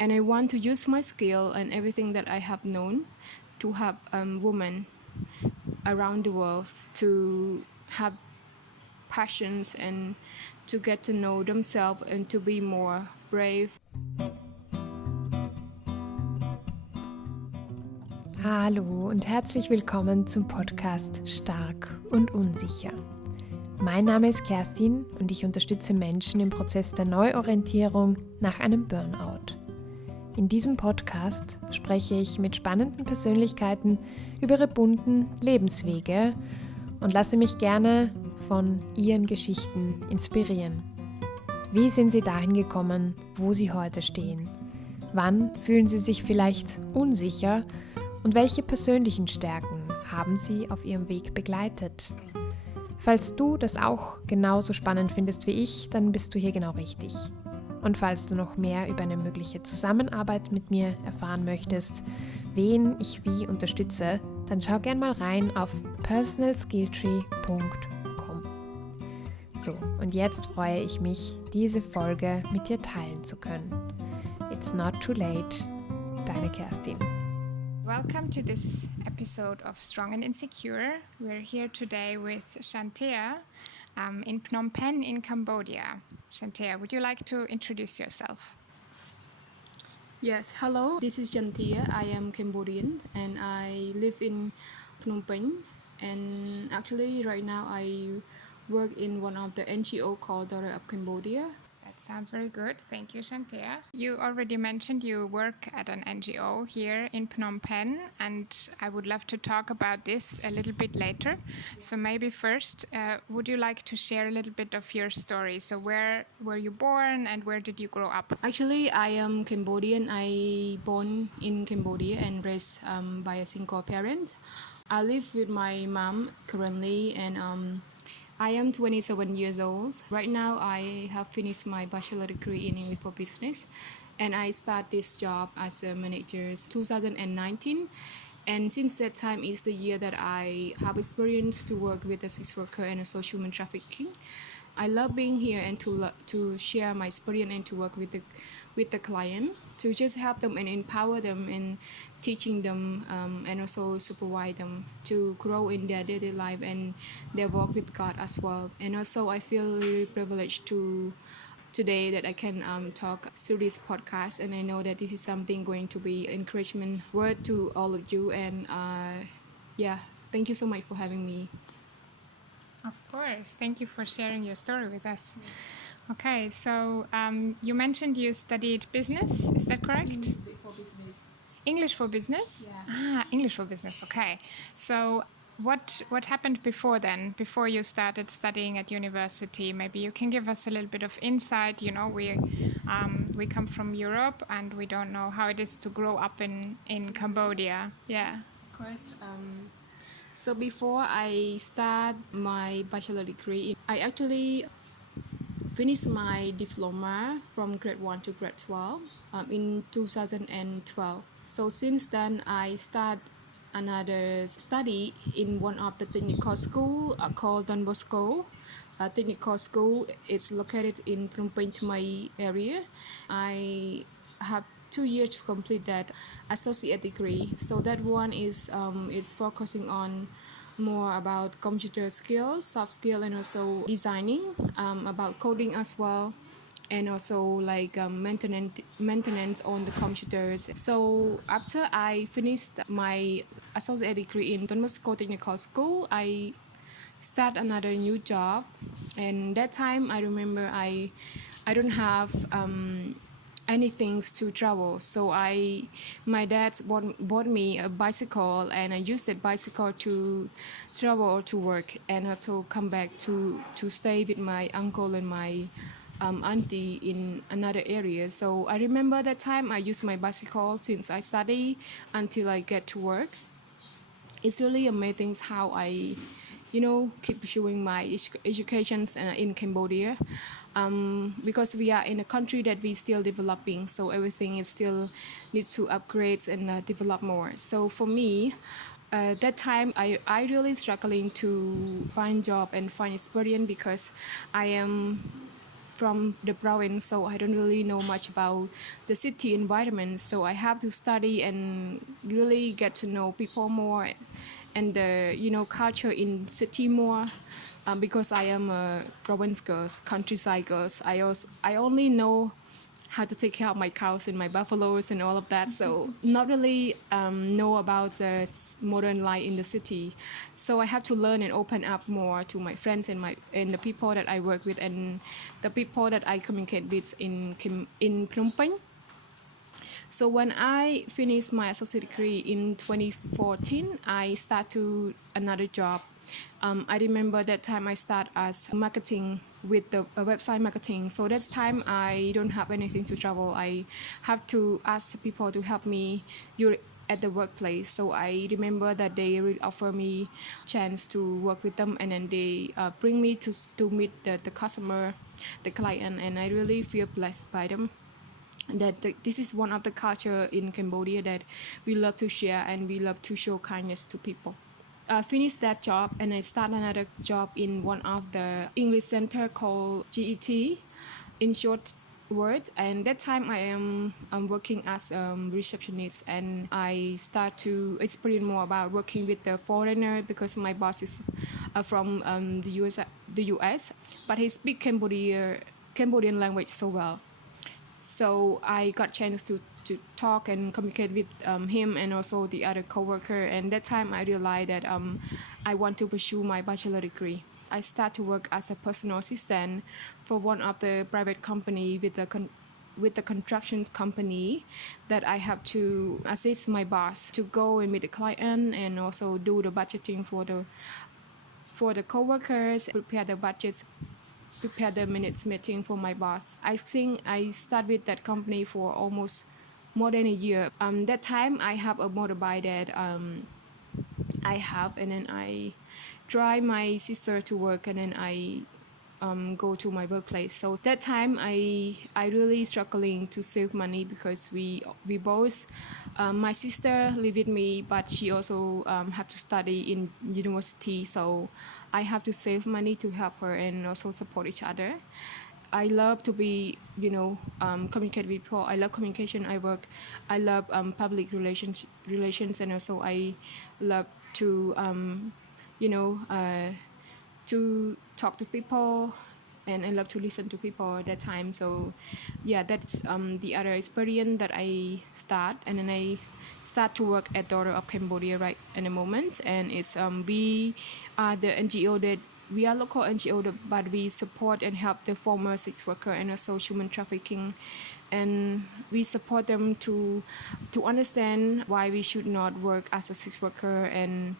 And I want to use my skill and everything that I have known to help women around the world to have passions and to get to know themselves and to be more brave. Hallo und herzlich willkommen zum Podcast Stark und Unsicher. Mein Name ist Kerstin und ich unterstütze Menschen im Prozess der Neuorientierung nach einem Burnout. In diesem Podcast spreche ich mit spannenden Persönlichkeiten über ihre bunten Lebenswege und lasse mich gerne von ihren Geschichten inspirieren. Wie sind sie dahin gekommen, wo sie heute stehen? Wann fühlen sie sich vielleicht unsicher? Und welche persönlichen Stärken haben sie auf ihrem Weg begleitet? Falls du das auch genauso spannend findest wie ich, dann bist du hier genau richtig. Und falls du noch mehr über eine mögliche Zusammenarbeit mit mir erfahren möchtest, wen ich wie unterstütze, dann schau gerne mal rein auf personalskilltree.com. So, und jetzt freue ich mich, diese Folge mit dir teilen zu können. It's not too late, deine Kerstin. Welcome to this episode of Strong and Insecure. We're here today with Chantea in Phnom Penh in Cambodia. Chantea, would you like to introduce yourself? Yes, hello, this is Chantea. I am Cambodian and I live in Phnom Penh. And actually right now I work in one of the NGO called Daughters of Cambodia. That sounds very good. Thank you, Chantea. You already mentioned you work at an NGO here in Phnom Penh, and I would love to talk about this a little bit later. So maybe first, would you like to share a little bit of your story? So where were you born and where did you grow up? Actually, I am Cambodian. I born in Cambodia and raised by a single parent. I live with my mom currently and I am 27 years old. Right now, I have finished my bachelor degree in English for Business, and I start this job as a manager 2019. And since that time is the year that I have experience to work with a sex worker and a social human trafficking. I love being here and to share my experience and to work with the client to just help them and empower them and teaching them and also supervise them to grow in their daily life and their work with God as well. And also I feel really privileged today that I can talk through this podcast, and I know that this is something going to be encouragement word to all of you. And thank you so much for having me. Of course. Thank you for sharing your story with us. Okay, so you mentioned you studied business, is that correct? For business. English for business? Yeah. English for business, okay. So what happened before then, before you started studying at university? Maybe you can give us a little bit of insight. You know, we come from Europe and we don't know how it is to grow up in Cambodia. Yeah. Of course. So before I start my bachelor degree, I actually finished my diploma from grade 1 to grade 12 in 2012. So since then, I start another study in one of the technical school called Don Bosco. Technical school. It's located in Phnom Penh area. I have 2 years to complete that associate degree. So that one is focusing on more about computer skills, soft skill, and also designing, about coding as well, and also like maintenance on the computers. So after I finished my associate degree in Don Bosco Technical School, I start another new job, and that time I remember I don't have anything to travel, so my dad bought me a bicycle, and I used that bicycle to travel to work and also come back to stay with my uncle and my auntie in another area. So I remember that time I used my bicycle since I study until I get to work. It's really amazing how I keep pursuing my education in Cambodia, because we are in a country that we still developing, so everything is still needs to upgrade and develop more. So for me, that time I really struggling to find job and find experience because I am from the province, so I don't really know much about the city environment. So I have to study and really get to know people more and the culture in city more. Because I am a province girl, countryside girls, I only know how to take care of my cows and my buffaloes and all of that. So not really know about the modern life in the city. So I have to learn and open up more to my friends and the people that I work with and the people that I communicate with in Phnom Penh. So when I finished my associate degree in 2014, I start to another job. I remember that time I start as marketing with the website marketing. So that time I don't have anything to travel. I have to ask people to help me at the workplace. So I remember that they really offer me chance to work with them, and then they bring me to meet the customer, the client, and I really feel blessed by them that this is one of the culture in Cambodia that we love to share and we love to show kindness to people. I finished that job and I start another job in one of the English center called GET, in short word. And that time I'm working as a receptionist, and I start to experience more about working with the foreigner because my boss is from the US, but he speaks Cambodian language so well. So I got chance to talk and communicate with him and also the other coworker. And that time I realized that I want to pursue my bachelor degree. I start to work as a personal assistant for one of the private company with the construction company, that I have to assist my boss to go and meet the client and also do the budgeting for the coworkers, prepare the budgets, prepare the minutes meeting for my boss. I think I started with that company for almost more than a year. That time I have a motorbike that I have, and then I drive my sister to work, and then I go to my workplace. So that time I really struggling to save money because we both my sister live with me, but she also had to study in university. So I have to save money to help her and also support each other. I love to be, communicate with people. I love communication. I love public relations, and also I love to, you know, uh, to talk to people, and I love to listen to people at that time. So yeah, that's the other experience that I start, and then I start to work at Daughters of Cambodia right in the moment. And it's we are the NGO that we are local NGO, but we support and help the former sex worker and also human trafficking, and we support them to understand why we should not work as a sex worker and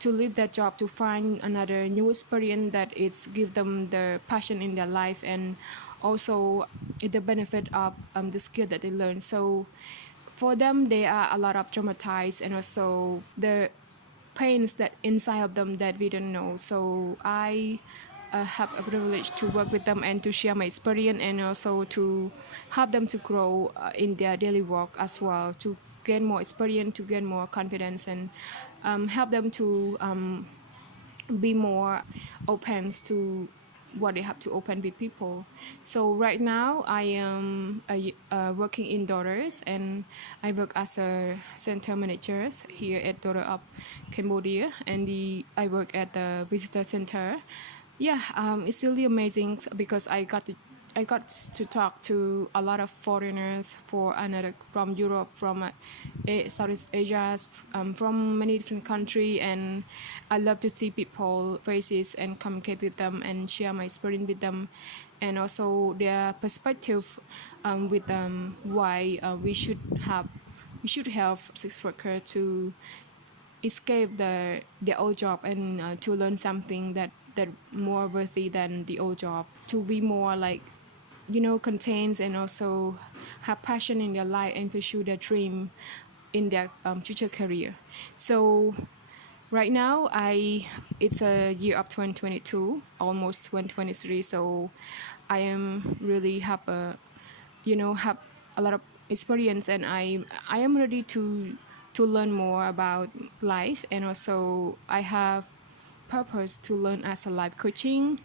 to leave that job to find another new experience that it's give them the passion in their life, and also the benefit of the skill that they learn. So for them, they are a lot of traumatized, and also the pains that inside of them that we don't know. So I have a privilege to work with them and to share my experience, and also to help them to grow in their daily work as well, to gain more experience, to gain more confidence, and help them to be more open to what they have to open with people. So right now I am working in Daughters, and I work as a center manager here at Daughters of Cambodia, and I work at the visitor center. Yeah, it's really amazing because I got to talk to a lot of foreigners from Europe, from Southeast Asia, from many different countries, and I love to see people faces and communicate with them and share my experience with them, and also their perspective with why we should help sex worker to escape the old job and to learn something that more worthy than the old job, to be more like contains and also have passion in their life and pursue their dream in their future career. So right now it's a year of 2022, almost 2023. So I am really have a lot of experience, and I am ready to learn more about life, and also I have purpose to learn as a life coaching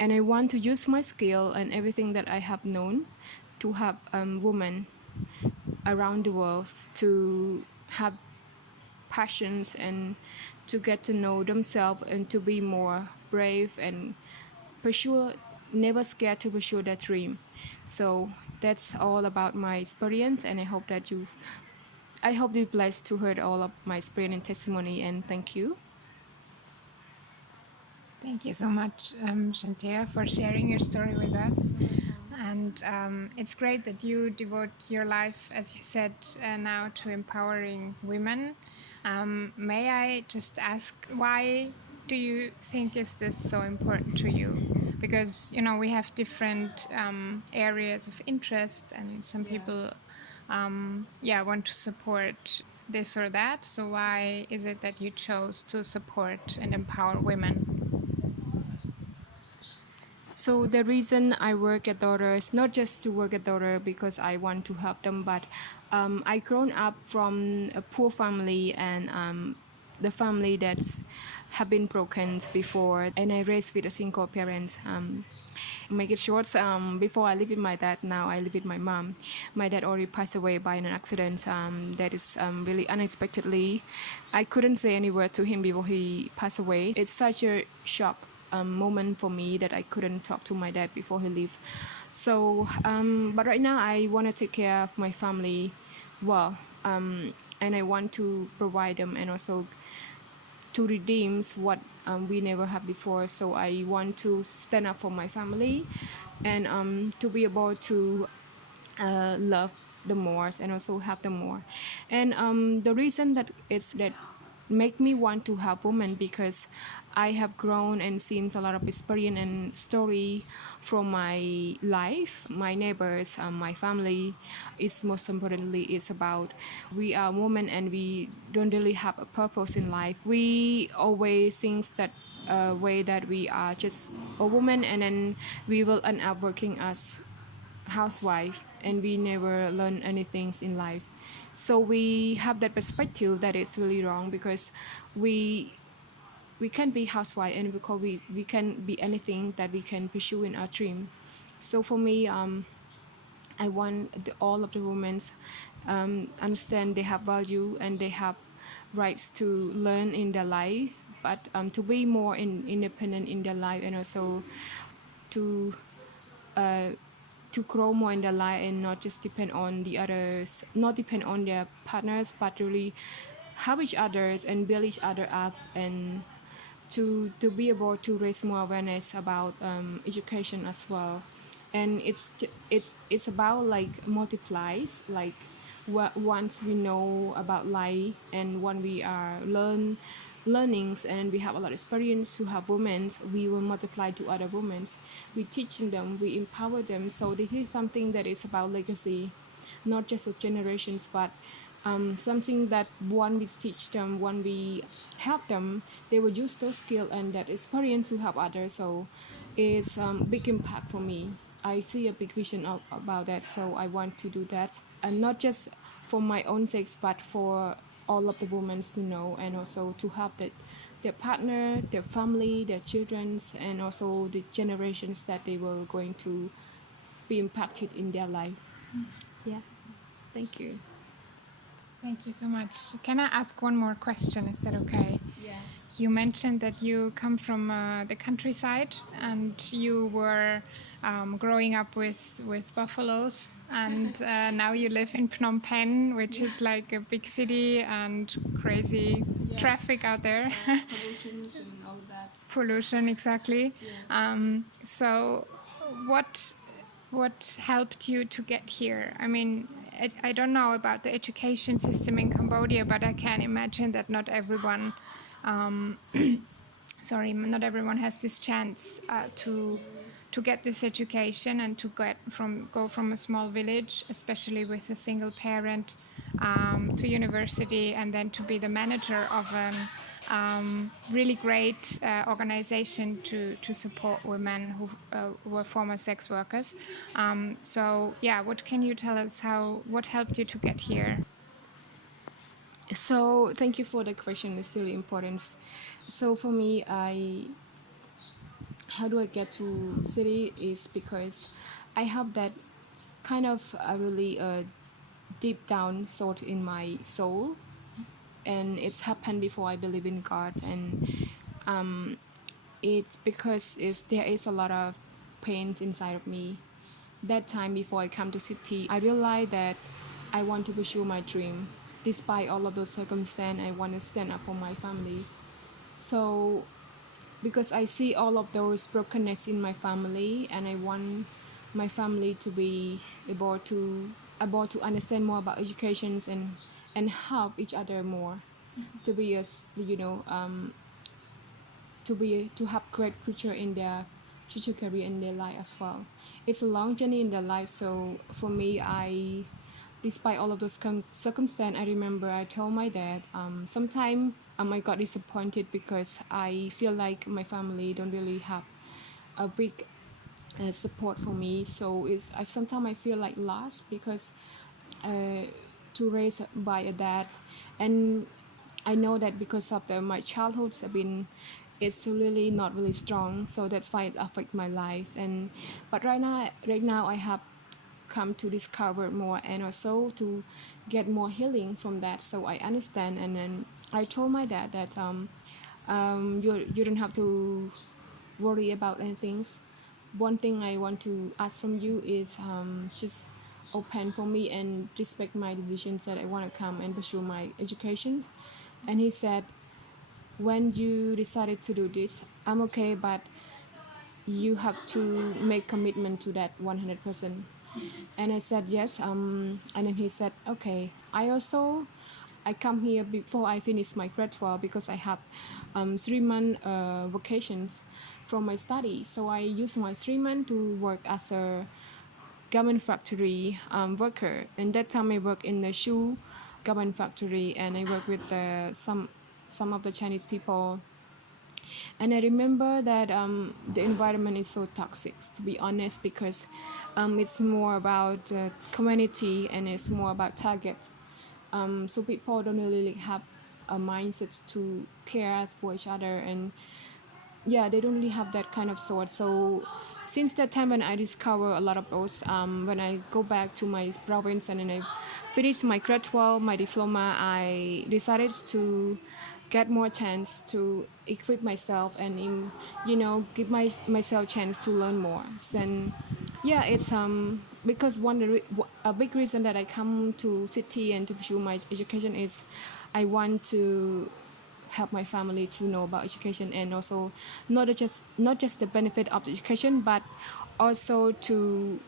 And I want to use my skill and everything that I have known to help women around the world to have passions and to get to know themselves and to be more brave and pursue, never scared to pursue their dream. So that's all about my experience, and I hope you're blessed to hear all of my experience and testimony, and thank you. Thank you so much, Chantea, for sharing your story with us. And it's great that you devote your life, as you said, now to empowering women. May I just ask, why do you think is this so important to you? Because, you know, we have different areas of interest, and some people want to support this or that. So why is it that you chose to support and empower women? So the reason I work at Daughters, not just to work at Daughter because I want to help them, but I grown up from a poor family, and the family that have been broken before, and I raised with a single parent. Make it short, before I live with my dad, now I live with my mom. My dad already passed away by an accident that is really unexpectedly. I couldn't say any word to him before he passed away. It's such a shock moment for me that I couldn't talk to my dad before he left. So, but right now I want to take care of my family well, and I want to provide them and also to redeem what we never had before. So I want to stand up for my family and to be able to love them more and also help them more. And the reason that it's that make me want to help women because I have grown and seen a lot of experience and story from my life, my neighbors, my family. It's most importantly it's about we are women and we don't really have a purpose in life. We always think that way that we are just a woman and then we will end up working as housewife and we never learn anything in life. So we have that perspective that it's really wrong because we can be housewife and because we can be anything that we can pursue in our dream. So for me, I want all of the women understand they have value and they have rights to learn in their life, but to be more independent in their life and also to to grow more in their life and not just depend on the others, not depend on their partners, but really help each others and build each other up and to be able to raise more awareness about education as well. And it's about like multiplies like once we know about life and when we are learnings and we have a lot of experience to have women, we will multiply to other women. We teaching them, we empower them. So this is something that is about legacy, not just of generations, but something that one we teach them, one we help them, they will use those skills and that experience to help others. So it's big impact for me. I see a big vision about that, so I want to do that, and not just for my own sake, but for all of the women to know and also to help their partner, their family, their children, and also the generations that they were going to be impacted in their life. Yeah, thank you. Thank you so much. Can I ask one more question? Is that okay? Yeah. You mentioned that you come from the countryside and you were growing up with buffaloes, and now you live in Phnom Penh, which is like a big city and crazy traffic out there. Pollutions and all that. Pollution, exactly. So, what helped you to get here? I mean, I don't know about the education system in Cambodia, but I can imagine that not everyone, not everyone has this chance to get this education and to go from a small village, especially with a single parent, to university, and then to be the manager of a really great organization to support women who were former sex workers. What can you tell us? What helped you to get here? So thank you for the question. It's really important. So for me, how do I get to city is because I have that kind of really deep down thought in my soul, and it's happened before I believe in God, and it's because there is a lot of pain inside of me. That time before I come to city, I realized that I want to pursue my dream. Despite all of those circumstances, I want to stand up for my family. So because I see all of those brokenness in my family, and I want my family to be able to understand more about educations and help each other more to be as to have great future in their future career in their life as well. It's a long journey in their life, so for me, despite all of those circumstances, I remember I told my dad, sometimes I got disappointed because I feel like my family don't really have a big support for me. So sometimes I feel like lost because uh, to raise by a dad, and I know that because of my childhood have been, it's really not really strong, so that's why it affect my life. And but right now I have come to discover more, and also to get more healing from that, so I understand. And then I told my dad that you don't have to worry about anything. One thing I want to ask from you is just open for me and respect my decisions that I want to come and pursue my education. And he said, when you decided to do this, I'm okay, but you have to make commitment to that 100%. And I said yes. And then he said, okay. I come here before I finish my grade 12 because I have 3 month vacations from my study. So I use my 3 months to work as a garment factory worker. And that time I work in the shoe garment factory, and I work with some of the Chinese people. And I remember that the environment is so toxic, to be honest, because it's more about community, and it's more about target. So people don't really have a mindset to care for each other, and yeah, they don't really have that kind of sort. So since that time, when I discover a lot of those, when I go back to my province and then I finish my grade 12, my diploma, I decided to get more chance to equip myself and give myself chance to learn more. And yeah, it's because a big reason that I come to city and to pursue my education is I want to help my family to know about education, and also not just the benefit of the education, but also to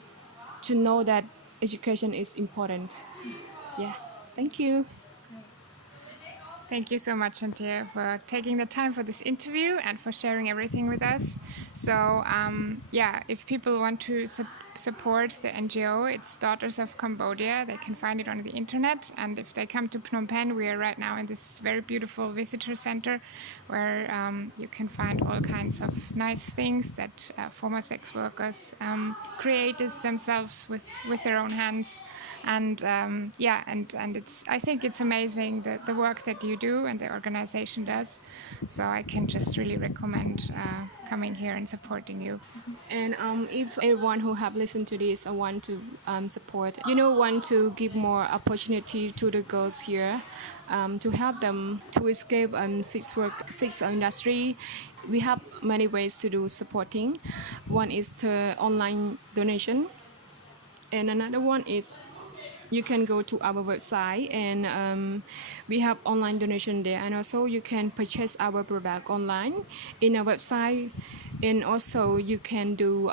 know that education is important. Yeah, thank you. Thank you so much, Chantea, for taking the time for this interview and for sharing everything with us. So, if people want to support the NGO, it's Daughters of Cambodia. They can find it on the internet. And if they come to Phnom Penh, we are right now in this very beautiful visitor center where you can find all kinds of nice things that former sex workers created themselves with their own hands. And I think it's amazing the work that you do and the organization does. So I can just really recommend coming here and supporting you. And if everyone who have listened to this want to support, want to give more opportunity to the girls here, to help them to escape sex industry, we have many ways to do supporting. One is the online donation, and another one is you can go to our website, and we have online donation there, and also you can purchase our product online in our website. And also you can do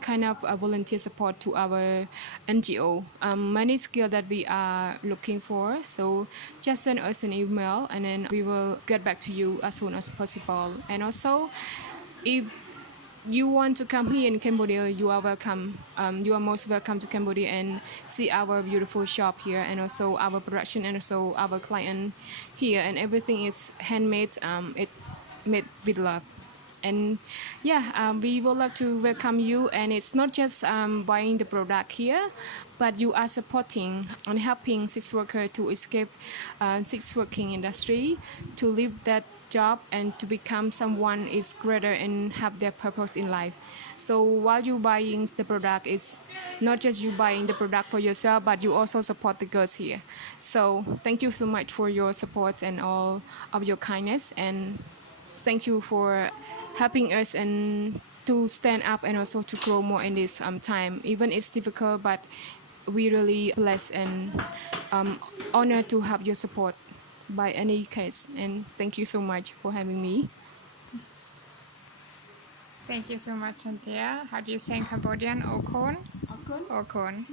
kind of a volunteer support to our NGO. Many skills that we are looking for, so just send us an email, and then we will get back to you as soon as possible. And also, if you want to come here in Cambodia, you are welcome. You are most welcome to Cambodia and see our beautiful shop here, and also our production, and also our client here. And everything is handmade. It made with love. And yeah, we would love to welcome you. And it's not just buying the product here, but you are supporting and helping sex worker to escape sex working industry, to live that job and to become someone is greater and have their purpose in life. So while you buying the product, it's not just you buying the product for yourself, but you also support the girls here. So thank you so much for your support and all of your kindness, and thank you for helping us and to stand up and also to grow more in this time. Even it's difficult, but we really blessed and honored to have your support by any case. And thank you so much for having me. Thank you so much, Chantea. How do you say in Cambodian? Okon? Okay. Okon.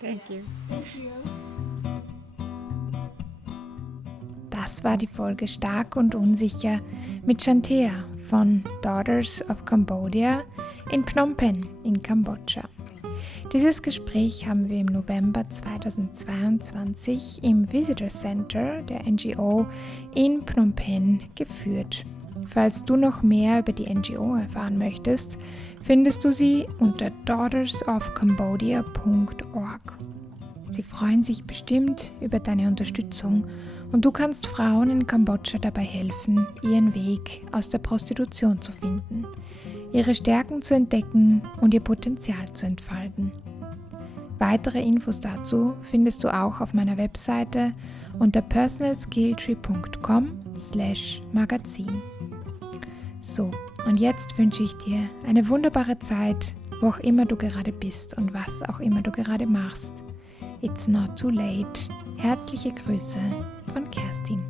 Thank you. Thank you. Das war die Folge Stark und Unsicher mit Chantea von Daughters of Cambodia in Phnom Penh in Kambodscha. Dieses Gespräch haben wir im November 2022 im Visitor Center der NGO in Phnom Penh geführt. Falls du noch mehr über die NGO erfahren möchtest, findest du sie unter daughtersofcambodia.org. Sie freuen sich bestimmt über deine Unterstützung und du kannst Frauen in Kambodscha dabei helfen, ihren Weg aus der Prostitution zu finden, ihre Stärken zu entdecken und ihr Potenzial zu entfalten. Weitere Infos dazu findest du auch auf meiner Webseite unter personalskilltree.com/magazin. So, und jetzt wünsche ich dir eine wunderbare Zeit, wo auch immer du gerade bist und was auch immer du gerade machst. It's not too late. Herzliche Grüße von Kerstin.